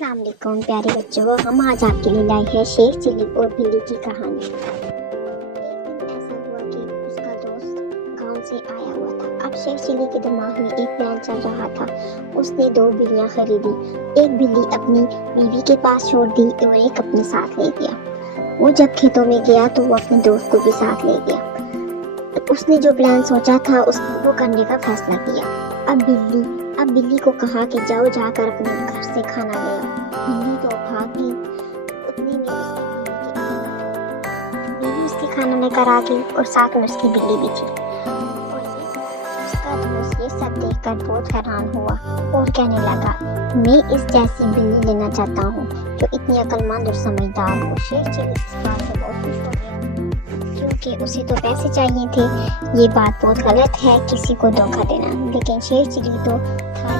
अस्सलाम वालेकुम प्यारे बच्चों, हम आज आपके लिए लाए हैं शेख चिल्ली और बिल्ली की कहानी। एक दिन ऐसा हुआ कि उसका दोस्त गांव से आया हुआ था। अब शेख चिल्ली के दिमाग में एक प्लान चल रहा था। उसने 2 बिल्लियां खरीदी, एक बिल्ली अपनी बीवी के पास छोड़ दी और एक अपने साथ ले गया। वो जब खेतों में गया तो वो अपने दोस्त को भी साथ ले गया। उसने जो प्लान सोचा था उसने वो करने का फैसला किया। अब बिल्ली को कहा कि जाओ जाकर अपने घर से खाना ले आओ। बिल्ली तो भागी। उतने में बीवी उसके खाना लेकर आ गई और साथ में उसकी बिल्ली भी थी। और उसका दोस्त ये सब देखकर बहुत हैरान हुआ और कहने लगा, मैं इस जैसी बिल्ली लेना चाहता हूँ जो इतनी अक्लमंद और समझदार हो। शेख चिल्ली इस बात से बहुत खुश हो गया क्योंकि उसे तो पैसे चाहिए थे। ये बात बहुत गलत है किसी को धोखा देना, लेकिन शेख चिल्ली तो था